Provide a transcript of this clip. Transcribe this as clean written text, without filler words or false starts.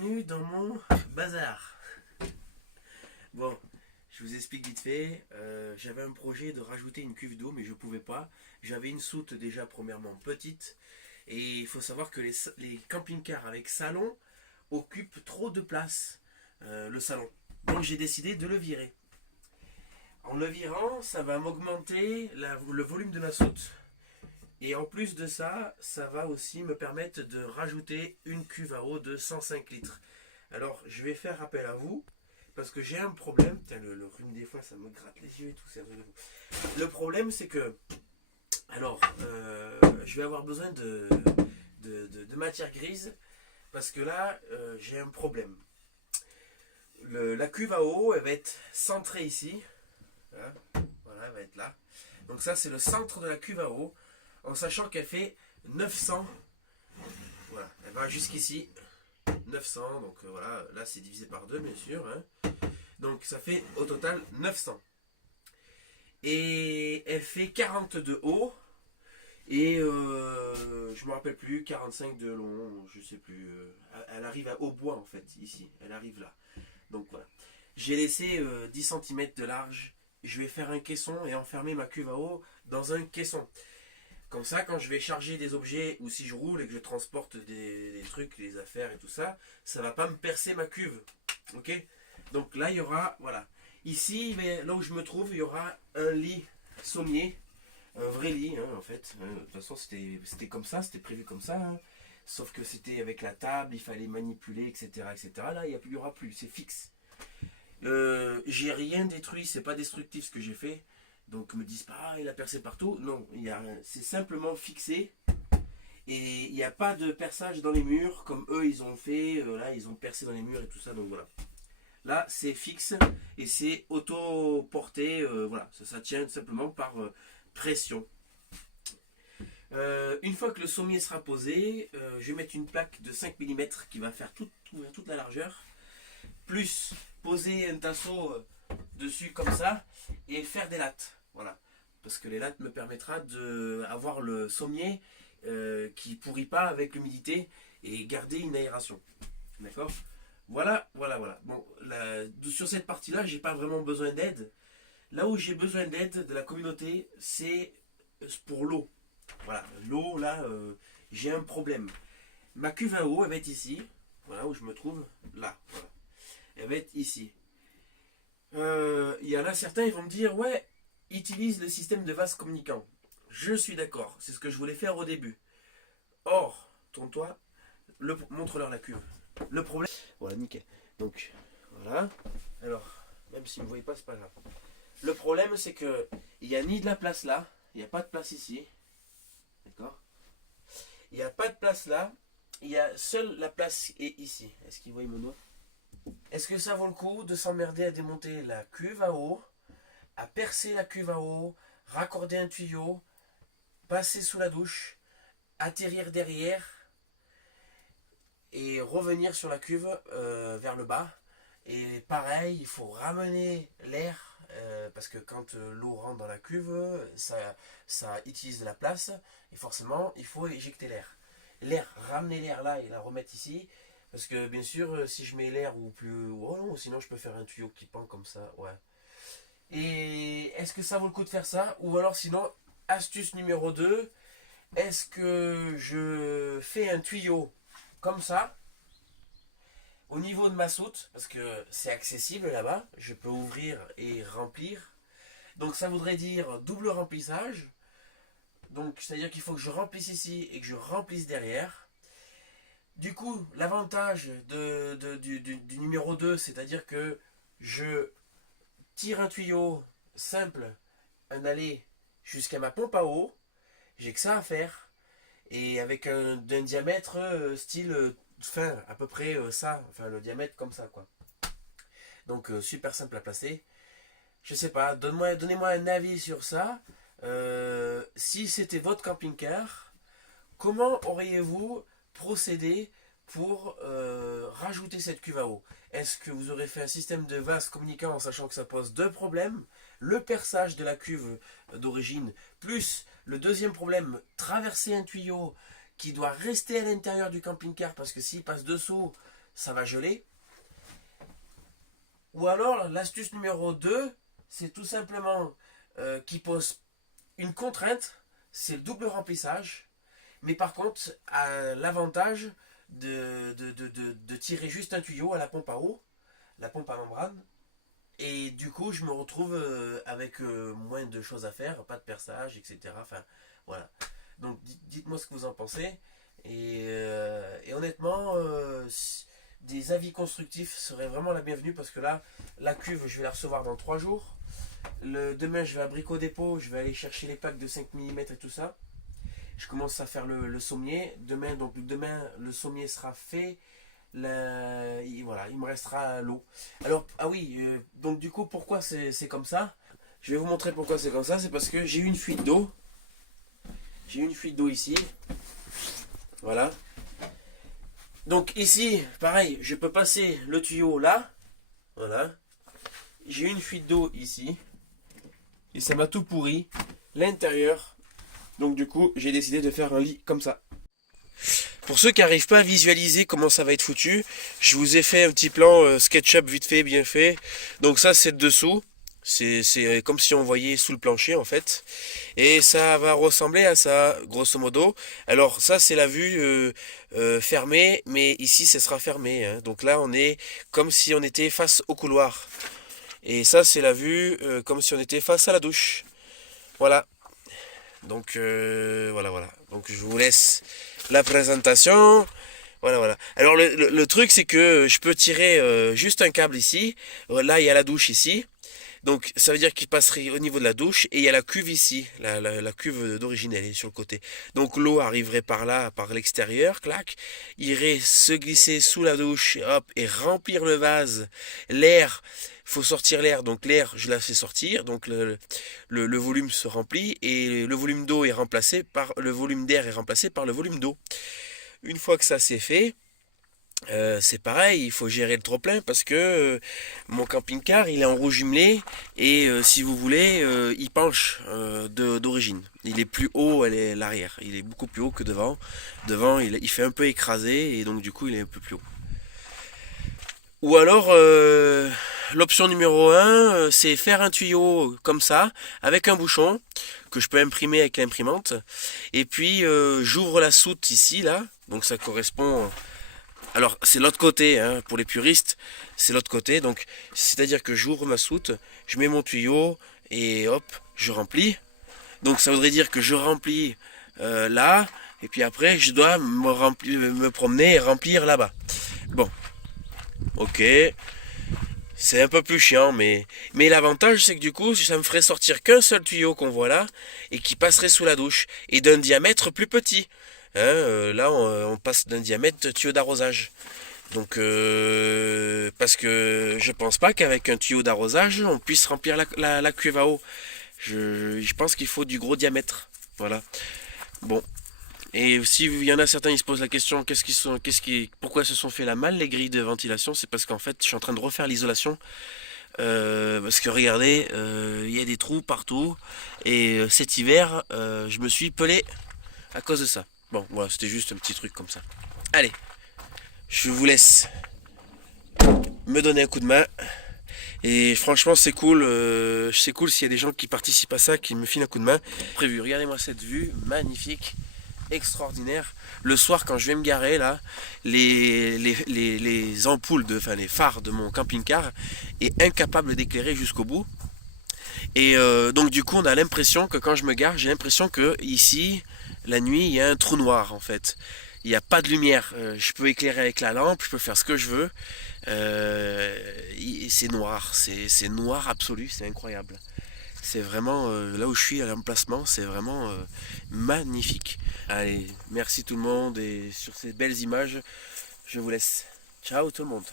bienvenue dans mon bazar. Bon, je vous explique vite fait. J'avais un projet de rajouter une cuve d'eau, mais je pouvais pas. J'avais une soute déjà premièrement petite. Et il faut savoir que les camping-cars avec salon occupent trop de place, le salon. Donc j'ai décidé de le virer. En le virant, ça va m'augmenter le volume de ma soute. Et en plus de ça, ça va aussi me permettre de rajouter une cuve à eau de 105 litres. Alors, je vais faire appel à vous, parce que j'ai un problème. Putain, le rhume des fois, ça me gratte les yeux et tout. Le problème, c'est que, alors, je vais avoir besoin de matière grise, parce que là, j'ai un problème. La cuve à eau, elle va être centrée ici. Hein, voilà, elle va être là. Donc ça, c'est le centre de la cuve à eau. En sachant qu'elle fait 900, voilà, elle va jusqu'ici, 900, donc voilà, là c'est divisé par 2 bien sûr, hein. Donc ça fait au total 900. Et elle fait 40 de haut, et je me rappelle plus, 45 de long, je sais plus, elle arrive au bois en fait, ici, elle arrive là. Donc voilà, j'ai laissé 10 cm de large, je vais faire un caisson et enfermer ma cuve à eau dans un caisson. Comme ça, quand je vais charger des objets ou si je roule et que je transporte des trucs, des affaires et tout ça, ça va pas me percer ma cuve. Ok. Donc là, il y aura, voilà. Ici, là où je me trouve, il y aura un lit sommier. Un vrai lit, hein, en fait. De toute façon, c'était comme ça, c'était prévu comme ça. Hein. Sauf que c'était avec la table, il fallait manipuler, etc. etc. Là, il n'y aura plus, c'est fixe. J'ai rien détruit, c'est pas destructif ce que j'ai fait. Donc me disent pas, ah, il a percé partout. Non, c'est simplement fixé. Et il n'y a pas de perçage dans les murs comme eux ils ont fait. Là, ils ont percé dans les murs et tout ça. Donc voilà. Là, c'est fixe et c'est auto-porté. Voilà, ça tient simplement par pression. Une fois que le sommier sera posé, je vais mettre une plaque de 5 mm qui va faire toute la largeur. Plus poser un tasseau dessus comme ça et faire des lattes. Voilà. Parce que les lattes me permettra d'avoir le sommier qui pourrit pas avec l'humidité et garder une aération. D'accord. Voilà. Bon, sur cette partie-là, j'ai pas vraiment besoin d'aide. Là où j'ai besoin d'aide de la communauté, c'est pour l'eau. Voilà, l'eau, là, j'ai un problème. Ma cuve à eau, elle va être ici. Voilà où je me trouve. Là, voilà. Elle va être ici. Il y en a certains, ils vont me dire, ouais, utilise le système de vase communicant. Je suis d'accord, c'est ce que je voulais faire au début. Or, tourne-toi, montre-leur la cuve. Le problème... Voilà, nickel. Donc, voilà. Alors, même s'ils ne me voient pas, c'est pas grave. Le problème, c'est que il n'y a ni de la place là, il n'y a pas de place ici. D'accord. Il n'y a pas de place là, il y a seule la place est ici. Est-ce qu'ils voient mon doigt? Est-ce que ça vaut le coup de s'emmerder à démonter la cuve à eau, à percer la cuve à eau, raccorder un tuyau, passer sous la douche, atterrir derrière et revenir sur la cuve vers le bas? Et pareil, il faut ramener l'air parce que quand l'eau rentre dans la cuve, ça utilise de la place et forcément il faut éjecter l'air. Ramener l'air là et la remettre ici. Parce que bien sûr, si je mets l'air ou plus... Oh non, sinon je peux faire un tuyau qui pend comme ça, ouais. Et est-ce que ça vaut le coup de faire ça? Ou alors sinon, astuce numéro 2, est-ce que je fais un tuyau comme ça, au niveau de ma soute, parce que c'est accessible là-bas, je peux ouvrir et remplir. Donc ça voudrait dire double remplissage. Donc c'est-à-dire qu'il faut que je remplisse ici et que je remplisse derrière. Du coup, l'avantage du numéro 2, c'est-à-dire que je tire un tuyau simple, un aller jusqu'à ma pompe à eau, j'ai que ça à faire, et avec un diamètre style fin, à peu près ça, enfin le diamètre comme ça, quoi. Donc super simple à placer. Je sais pas, donnez-moi un avis sur ça. Si c'était votre camping-car, comment auriez-vous procédé pour rajouter cette cuve à eau? Est-ce que vous aurez fait un système de vase communicant en sachant que ça pose deux problèmes? Le perçage de la cuve d'origine, plus le deuxième problème, traverser un tuyau qui doit rester à l'intérieur du camping-car parce que s'il passe dessous, ça va geler. Ou alors, l'astuce numéro 2, c'est tout simplement qui pose une contrainte, c'est le double remplissage. Mais par contre, l'avantage de tirer juste un tuyau à la pompe à eau, la pompe à membrane. Et du coup, je me retrouve avec moins de choses à faire, pas de perçage, etc. Enfin, voilà. Donc, dites-moi ce que vous en pensez. Et honnêtement, des avis constructifs seraient vraiment la bienvenue parce que là, la cuve, je vais la recevoir dans 3 jours. Demain, je vais à Brico Dépôt, je vais aller chercher les packs de 5 mm et tout ça. Je commence à faire le sommier. Demain, le sommier sera fait. Voilà, il me restera l'eau. Alors, ah oui, donc du coup, pourquoi c'est comme ça? Je vais vous montrer pourquoi c'est comme ça. C'est parce que j'ai eu une fuite d'eau. J'ai eu une fuite d'eau ici. Voilà. Donc ici, pareil, je peux passer le tuyau là. Voilà. J'ai eu une fuite d'eau ici. Et ça m'a tout pourri. L'intérieur. Donc du coup, j'ai décidé de faire un lit comme ça. Pour ceux qui n'arrivent pas à visualiser comment ça va être foutu, je vous ai fait un petit plan SketchUp vite fait, bien fait. Donc ça, c'est le dessous. C'est comme si on voyait sous le plancher en fait. Et ça va ressembler à ça, grosso modo. Alors ça, c'est la vue fermée, mais ici, ce sera fermé, hein. Donc là, on est comme si on était face au couloir. Et ça, c'est la vue comme si on était face à la douche. Voilà. Donc voilà. Donc je vous laisse la présentation. Voilà. Alors le truc c'est que je peux tirer juste un câble ici. Là il y a la douche ici. Donc ça veut dire qu'il passerait au niveau de la douche et il y a la cuve ici. La cuve d'origine elle est sur le côté. Donc l'eau arriverait par là, par l'extérieur, clac. Irait se glisser sous la douche, hop, et remplir le vase. L'air. Faut sortir l'air, donc l'air je la fais sortir, donc le volume se remplit et le volume d'eau est remplacé par le volume d'air est remplacé par le volume d'eau. Une fois que ça c'est fait, c'est pareil, il faut gérer le trop-plein parce que mon camping-car il est en roue jumelée et si vous voulez il penche d'origine. Il est plus haut à l'arrière, il est beaucoup plus haut que devant. Devant il fait un peu écrasé et donc du coup il est un peu plus haut. Ou alors, l'option numéro 1, c'est faire un tuyau comme ça, avec un bouchon, que je peux imprimer avec l'imprimante. Et puis, j'ouvre la soute ici, là. Donc ça correspond... Alors, c'est l'autre côté, hein, pour les puristes, c'est l'autre côté. Donc, c'est-à-dire que j'ouvre ma soute, je mets mon tuyau, et hop, je remplis. Donc, ça voudrait dire que je remplis là, et puis après, je dois me promener et remplir là-bas. Bon. Ok, c'est un peu plus chiant, mais l'avantage c'est que du coup, ça me ferait sortir qu'un seul tuyau qu'on voit là, et qui passerait sous la douche, et d'un diamètre plus petit. Hein, là, on passe d'un diamètre de tuyau d'arrosage. Donc, parce que je pense pas qu'avec un tuyau d'arrosage, on puisse remplir la cuve à eau. Je pense qu'il faut du gros diamètre. Voilà. Bon. Et si il y en a certains, ils se posent la question, pourquoi se sont fait la malle les grilles de ventilation? C'est parce qu'en fait, je suis en train de refaire l'isolation. Parce que regardez, il y a des trous partout. Et cet hiver, je me suis pelé à cause de ça. Bon, voilà, c'était juste un petit truc comme ça. Allez, je vous laisse me donner un coup de main. Et franchement, c'est cool. C'est cool s'il y a des gens qui participent à ça, qui me filent un coup de main. Prévu, regardez-moi cette vue magnifique. Extraordinaire. Le soir quand je vais me garer là, les ampoules, les phares de mon camping-car est incapable d'éclairer jusqu'au bout. Et donc du coup on a l'impression que quand je me gare, j'ai l'impression que ici, la nuit, il y a un trou noir en fait. Il n'y a pas de lumière. Je peux écairer avec la lampe, je peux faire ce que je veux. C'est noir, c'est noir absolu, c'est incroyable. C'est vraiment là où je suis à l'emplacement, c'est vraiment magnifique. Allez, merci tout le monde et sur ces belles images, je vous laisse. Ciao tout le monde.